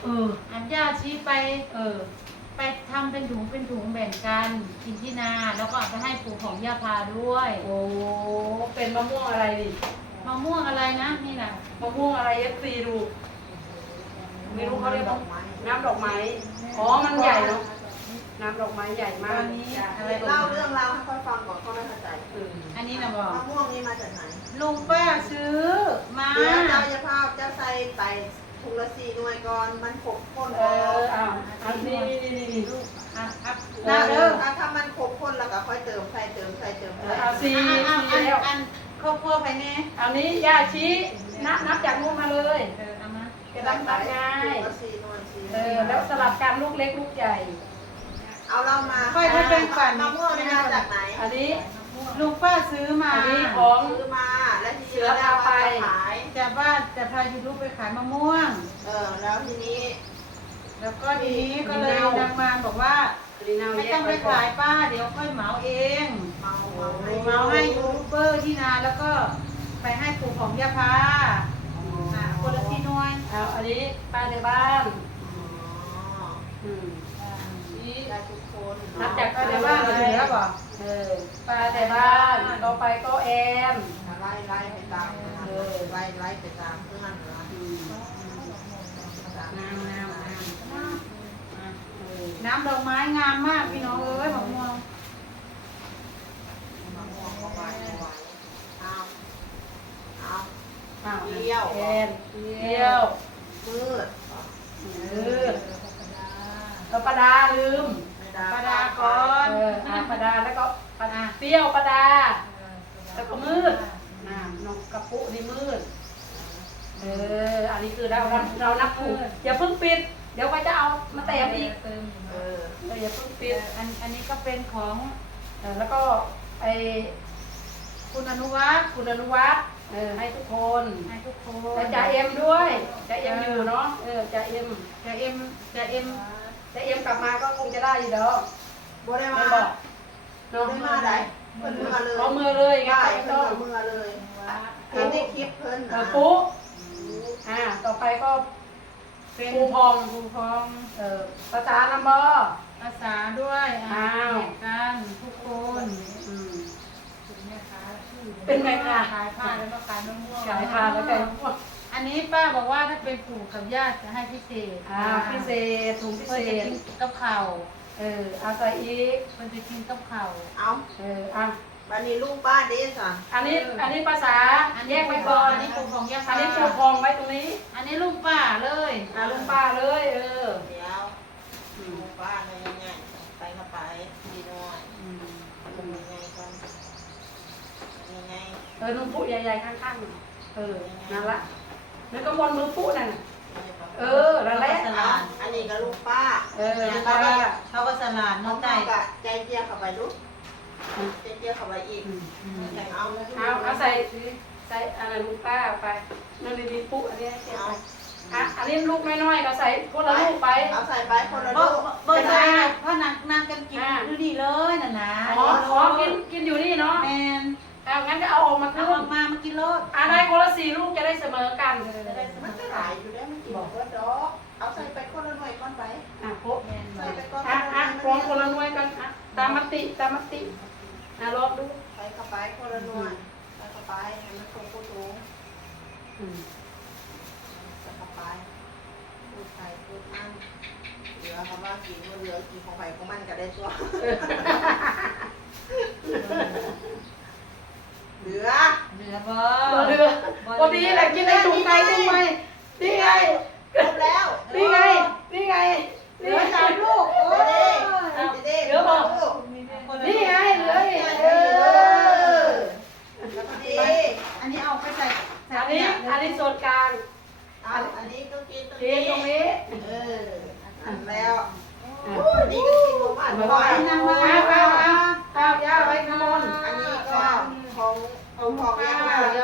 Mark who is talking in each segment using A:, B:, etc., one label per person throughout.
A: อันย่าชี้ไปไปทำเป็นถุงแบ่งกันกินที่นาแล้วก็เอาไปให้ปู่ของย่าพาด้วย
B: โอ้เป็นมะม่วงอะไรดิ
A: มะม่วงอะไรนะนี่แหละ
B: มะม่วงอะไรFCดูไม่รู้เขาเรียกว่าน้ำดอกไม้อ๋อมันใหญ่เนาะน้ำดอกไม้ใหญ่มาก
A: นี้
C: เล่าเรื่องราวให้ค่อยฟังก่อนก็ไม่เข้าใจ
A: อันนี้นะบอก
C: มะม่วงนี่มาจากไหน
A: ลุงป้าซื้อมา
C: เดี๋ยวเจ้าจะพาจะใส่ถุงละ4 หน่วยก่อนมันขบข้นก่อน
B: อันนี้
A: ลูก
C: ถ้ามันขบข้นแล้วก็ค่อยเติมใส่
B: สี่แล้ว
A: อันครอบครัวไปแน่
B: อันนี้ย่าชี้นับจากนู้นมาเลย
A: เอามา
B: จะตัดง่าย
C: 4 หน่วย
B: แล้วสลับกันลูกเล็กลูกใหญ่
C: เอาเรามา
A: ค่อยแบ่งปัน
C: มะม่วงนี่มาจากไหน
B: อันนี้
A: ลุงป้าซื้อมา
B: อันนี้ของ
C: ซื้อมาแล้วที
B: เสือพาไป
A: จะบ้านจะพายูทูบไปขายมะม่วง
C: แล้วทีนี้
A: ก็เลยนางมารบอกว่าไม่ต้องไปขายป้าเดี๋ยวค่อยเหมาเองเหมาให้ยูทูบเบอร์ที่นาแล้วก็ไปให้ปู่ของย่าพาคนละ4 หน่วย
B: อันนี้ป้าในบ้าน
C: นี่ได้ทุกคน
B: นับจากป้าในบ้านเลยแล้วบอกป้าในบ้านต่อไปก็แอม
C: ไล่ไปตามไล่ไปตามเพื่อน
A: น้ำดอกไม้งามมากพี่น้องเอ้ยมะม่วง
C: เข้าไปเอาเที่ยวมืด
B: แล้วประดาลืม
A: ประดาก่อน
B: ประดาแล้วก็ประดาเปรี้ยวประดาแล้วก็มืดนกกระปุนี่มืดอันนี้คือเรานับถูกอย่าเพิ่งปิดเดี๋ยวไปจะเอามาแต้มอีกอย่าเพิ่งปิด
A: อันนี้ก็เป็นของ
B: แล้วก็ไอ
A: คุณอนุวัฒน์
B: ให้ทุกคนและจ่าเอ็มด้วยจ่าเอ็มอยู่เนาะจ่าเอ็มกลับมาก็คงจะได้อยู่เด้อ
C: บ่ได้มาน้องมาได้เพิ่นมาเลย
B: เอามือเลย
C: ไงต้องมือเลยเห็นในคลิปเพิ่น
B: ปุ๊ต่อไปก็
A: เป็น
B: ปูพองภาษานัมเบอร์
A: ภาษาด้วยกันทุกคน
B: เป็นไงคะ
A: ขายผ้าแล้วก็ขายมะม่วง
B: ขายผ้าแล้วก็มะม่วง
A: อันนี้ป้าบอกว่าถ้าเป็นปู่กับย่าจะให้พิเศษ
B: พิเศษถุงพิเศษ
A: กับข่าว
B: เอาใส่อีก
A: มันจะกินกับข่าว
C: วันนี้ลูกบ้านเด้สั่ง
B: อันนี้ภาษาแยกไว้ก่อน
A: อันนี้ปู่ของย่า
B: อันนี้ปู่พองไว้ตรงนี้
A: อันนี้ลูกป้าเลย
B: ลูกป้าเลย
C: เดี๋ยวลูกป้าเลยยังไงไปก็ไปดีหน่อยเป็นยังไงก่อนยังไง
B: นุ่มปุ๊ใหญ่ๆข้างๆนั่นละแล้วก็บนมือปุ๊นั่นนั่นแหละ
C: อันนี้ก็ลูกป้า
A: เขาก็สลาดน้อง
C: ใจเจียเข้าไปลูกใจเจียเข้าไปอีก
B: เอาใส่อะไรลูกป้าไปนั่นดีๆปุ๊อันนี้เสียไปอันนี้ลูกน้อยๆก็ใส่คนละลูกไป
C: เอาใส่ไปคนละลูก
A: เป็นไงเพราะนางกันกินดูดีเลยนะ
B: กินอยู่นี่เนาะ
A: แมน
B: งั้นก็เอาออกมา
A: เอาออกมากินรส
B: ได้คนละ4 ลูกจะได้เสมอกัน
C: มันจะหลายอยู่แล้วมันกินเบิดดอกเอาใส่ไปคนละหน่วยก่อนไป
B: โป๊ะใส่ไปก่อนพร้อมคนละหน่วยกันตามมติลองดู
C: ใส่เข้าไปคนละหน่วยใส่เข้าไปให้มันตรงสูงใส่เข้าไปพูดใส่พูดนั่งเหลือคำว่ากินเหลือกินของใครของมันก็ได้ตัวเหลือ
B: พอดีแหละกินในถุงในถุงไปนี่ไง
C: ครบแล้ว
B: นี่ไง
C: เหลือ3 ลูก
B: เหลือบอกนี่ไงเหลือ
A: อันนี้เอาไปใส่
B: อันนี้ส่วนกลาง
C: อันนี้ก็กินตรง
B: นี้
C: แล้วนี่ก็กินของบ้าน
A: เอา
B: ย่าไว้ข้างบน
C: อันนี้ก็ของย่า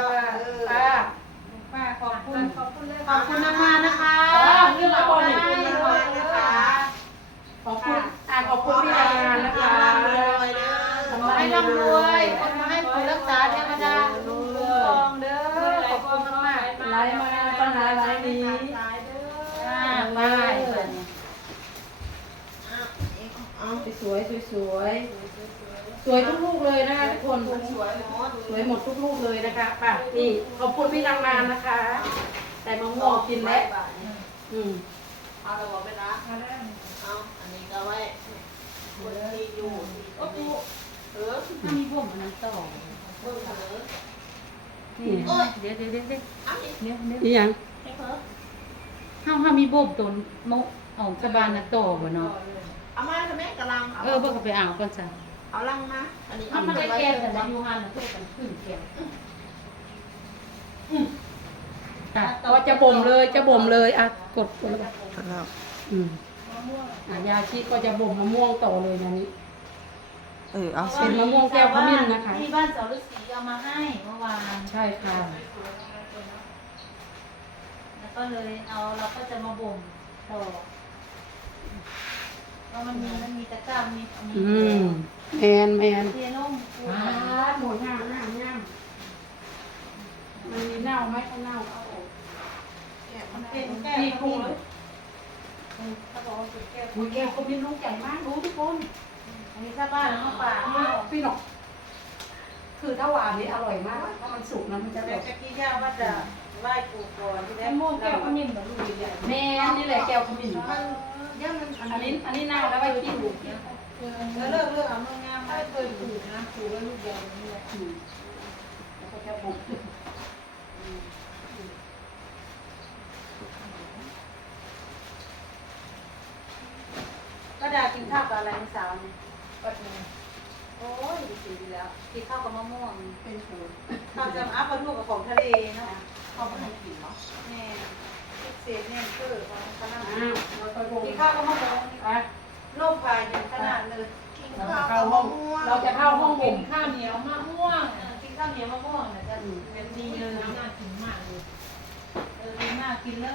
A: ป้าขอบคุณมากนะคะ
B: เรื่องบอลขอบคุณนะคะขอบคุณพี่นานนะคะ
A: ให้ร่ำรวยให้ผู้รักษาเทวดาคุ้มครองเด้อขอบคุณมาก
B: ไลฟ์มาปัญหาไลฟ์นี้
A: บาย
B: สวยสวยสวยทุกลูกเลยนะคะทุกคน
C: สวยหมด
B: สวยหมดทุกลูกเลยนะคะป่ะนี่ขอบคุณพี่นางมานนะคะแต่มะม่วงกินแล้ว
C: เอาเราบอกไปนะเอาอันนี้ก็ไว้คนที่อยู่ก็ปู
A: ถ้ามีบ่มอันนั้นต่อ
C: เบิ่งเถอะ
A: นี่เดี๋ยว
C: เอาอีก
B: นี่ยัง
C: ให้เพิ่ม
A: ถ้ามีบ่มตัวมกเอาสบานน่ะต่อบ่เนาะ
C: เอามาทำไมกำลัง
A: เออเบิ่งก็ไปเอาก่อนจ้ะ
C: เอาลังมาอันนี้
A: มันได้แก้แต่ว่าอยู่หันน่ะตัวกันขึ้นแก้
B: ก็จะบ่มเลยจะบ่มเลยอ่ะกดแล้ว
C: แล้ว
B: ยาชีก็จะบ่มมะม่วงต่อเลยนะนี้
C: เอา
B: เป็นมะม่วงแก้วขมิ้นนะคะ
A: ที่บ้านเสาฤาษีเอามาให้เมื่อวาน
B: ใช่ค่ะ
A: แล้วก็เลยเราก็จะมาบ่มต่อเพราะมันมีตะกร้ามี
B: แมน
A: เทียนุ่ม
B: หมดง่ามมันมีเน่าไหมถ้าเน่าเอาออก
A: มันเป็นแก้วขมิ้นเขาบอกว่าเป็นแก้วข
B: อุ้ย
A: มิ้น
B: แก้วขมิ้นลูกใหญ่มากรู้ทุกคน
A: อันนี้ถ้าบ้านเขาป่า
B: พี่หนกคือถ้าหวานนี้อร่อยมากถ้ามันสุกนะมันจะอ
A: แต่
B: ร่อย
A: ตะกี้ย่าว่าจะไหว้ปู่ก่อนที่แรก
B: ม่วงแก้วขมิ้นแบบลูกใหญ่แม่นี่แหละแก้วขมิ้น
C: มันย่ามัน
B: อันนี้เน่าแล้วไว้ที่ลูก
A: แล้วเลิกเอาเมื่องามไม่เคยปลูกนะปลูกแล้วลูกใหญ่นี่แหละ
B: แล้วก็จะบ่ม
A: ก็ดากินข้าวกับอะไรเมื่อเช้านี่ก็กินโอ้ยดีแล้วกินข้าวกับมะม่วงเป็นผูข้าวจะอัพปลาทูกับของทะเลเนาะ
C: เขาไม่ให้กินเนาะ
A: แม่เศษเนี่ยคือของขนาด
B: แล้วก็บ่ม
A: กินข้าวกับมะม่วงนี่
B: อ่ะ
A: โลกภายถึงขนาดเลย
C: กิน
B: เรา
C: ข้าว
B: จะเข้าห้องเราจะเข้าห้องบ่ม
A: ข้าวเหนียวมะม่วงกินข้าวเหนียวมะม่วงเนี่ยจะเป็นดีเลยน่ากินมากเลยดีมากกินเลย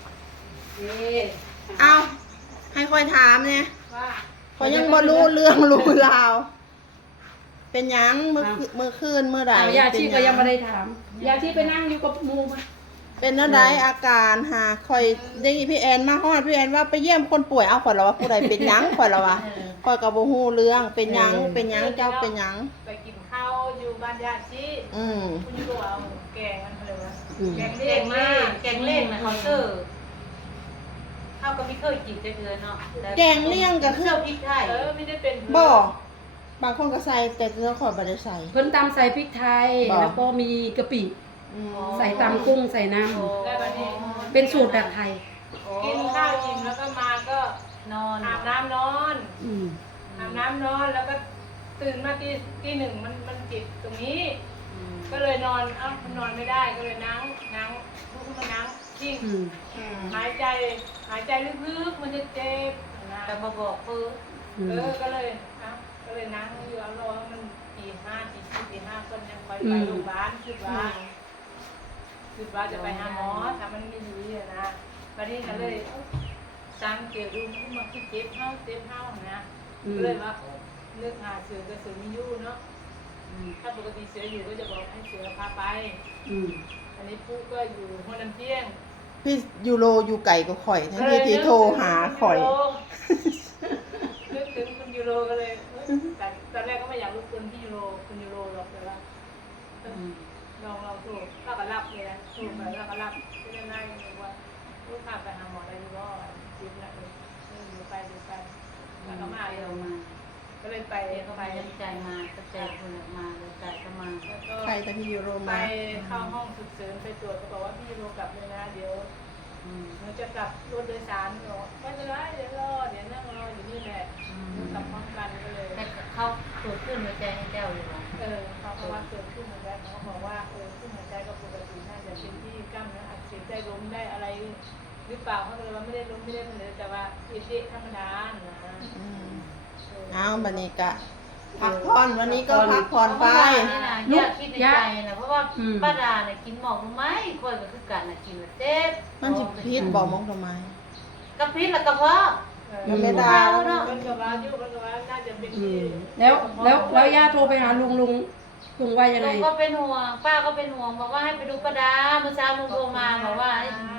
C: เอาให้คอยถามเนี่ย
A: ว่า
C: เขายังบ่รู้เรื่องรู้ราวเป็นหยังเมื่อคืนเมื่อใด
B: ยาชีก็ยังไม่ได้ถามยาชีไปนั่งอยู่กับหมูมัน
C: เป็นอะไรอาการหาคอยได้ยินพี่แอนมาฮอดพี่แอนว่าไปเยี่ยมคนป่วยเอาข่อยละว่าผู้ใดเป็นหยังข่อยละว่าข่อยก็บ่ฮู้เรื่องเป็นหยังเจ้าเป็นหยัง
A: ไปกินข้าวอยู่บ้านญาติที่คุณยูโรเอาแกงมันเลยวะแกงเล่งมากแกงเล่งนะเขาซื้อข้าวก็ไม่เคยกินได้เลยเนาะ
C: แกงเลี่ยงก็คือ
A: พริกไทยไม่ได้เป็น
C: บ่บางคนก็ใส่แต่เนื้อข่อยบ่ได้ใส่
B: เพิ่นตำใส่พริกไทยแล้วก็มีกะปิใส่ตำกุ้งใส่น้ำเป็นสูตรแบบไทย
A: กินข้าวอิ่มแล้วก็มาก็นอนอาบน้ำนอนอาบน้ำนอนแล้วก็ตื่นมาตีหนึ่งมันจิตตรงนี้ก็เลยนอนมันนอนไม่ได้ก็เลยนั่งลุกขึ้นมานั่งทิ้งหายใจลึกๆมันจะเจ็บแต่มาบอกก็เลยนั่งอยู่เอารอมันตีห้าคนยังคอยไปโรงพยาบาลคิดว่าจะไปหาหมอถ้ามันไม่ดีนะวันนี้ก็เลยสังเกตดูมันคือเจ็บเท้านะเลยว่าเลือกหาเสือกระสือมีอยู่เนาะถ้าปกติเสืออยู่ก็จะบอกให้เสือพาไปอันนี้ปุ๊ก็อยู่หัวน้ำเที่ยง
C: พี่ยูโรอยู่ไก่ก็ข่อยทั้งที่โทรหาข่อย
A: นึกถึงคุณยูโรก็เลยแต่ตอนแรกก็ไม่อยากรู้คุณยูโรหรอกแต่ว่าลองถูกเราก็รับเลยนะถูกไปเราก็รับไม่ได้ง่ายเลยว่าลูกค้าไปหาหมอได้หรือว่าจิตละดูไปแล้วก็มาเร็วมาก็เลยไปเขาไปยังใจมาก็ใจคนมาเลยใจก็มาแล้วก็
C: ใครแต่พี่ยูโร
A: ไป
C: มา
A: เข้าห้องฉุกเฉินไปตรวจก็บอกว่าพี่ยูโรกลับเลยนะเดี๋ยวเราจะกลับรถโดยสารหรอไม่เป็นไรเดี๋ยวนั่งรออยู่นี่แหละกลับพร้อมกันก็เลยเขาตรวจขึ้นหัวใจให้เจ้าอยู่นะเขาบอกว่าตรวจขึ้นหัวใจเขาบอกว่าขึ้นหัวใจก็ปกติน่าจะเป็นที่กล้ามเนื้ออักเสบได้ล้มได้อะไรหรือเปล่าเขาเลยว่าไม่ได้ล้มไม่ได้เป็นเลยแต่ว่าอิเดธรรมดานะ
C: เอาบัดนี้ก็พักผ่อนวันนี้ก็พักผ่อนไป
A: อยากคิดในใจนะเพราะว่าป้าดาเนี่ยกินหมอกรู้ไหมคอยกับคือกันนะกินเจ็บ
C: มันสิพิษบอกมองทำไม
A: กระพิษและกระเพาะ
C: มันไม่ได้
A: เนาะมันกระเพาะอยู่มันกระเพาะน่าจะเป็นที่
B: แล้วย่าโทรไปหาลุงว่ายังไง
A: ลุงก็เป็นห่วงป้าก็เป็นห่วงบอกว่าให้ไปดูป้าดาเมื่อเช้าลุงโทรมาบอกว่าให้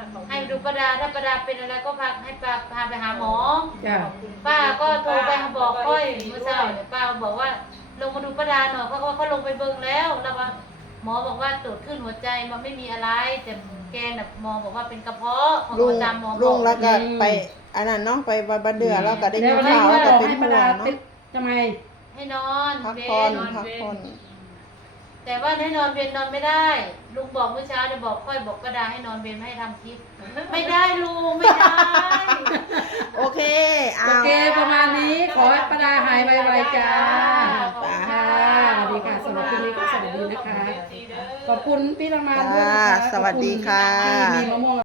A: ดูประดาถ้าประดาเป็นอะไรก็พาไปหาหมอ
B: จ้ะ
A: ป้าก็โทรไปบอกก้อยเมื่อเช้าเนี่ยป้าบอกว่าลงมาดูประดาหน่อยเพราะว่าเขาลงไปเบิ่งแล้วว่าหมอบอกว่าตรวจขึ้นหัวใจมันไม่มีอะไรแต่แกน่ะหมอบอกว่าเป็นกระเพาะของ
C: ลุง
A: ตามหมอบอก
C: ลุงแล้วก็ไปอันนั้นเนาะไปบันเดือแล้วก็ได้ยินข่าวแล้วก็เป็น
B: ให้
C: ห่
B: ประ
C: ว
B: ดาง
C: เนาะ
B: เป็นทำไม
A: ให้นอน
C: พัก
A: เว
C: ผ่อน
A: ร
C: พักผ่อน
A: แต่ว่าให้นอนเวรนอนไม่ได้ลุงบอกเมื่อเช้าเนี่ยบอกค่อยบอกประดาให้นอนเวรไม่ให้ทำคลิปไม่ได้ลุงไม่ได้
C: โอเคเอา
B: โอเคประมาณนี้ขอให้ประดาหายไวๆจ้าค่ะสวัสดีค่ะสำหรับคลิปนี้ก็สวัสดีนะคะ ขอบคุณพี่ละมานด้วยนะคะ
C: สวัสดีค่ะ
B: ที่มีมะม่วง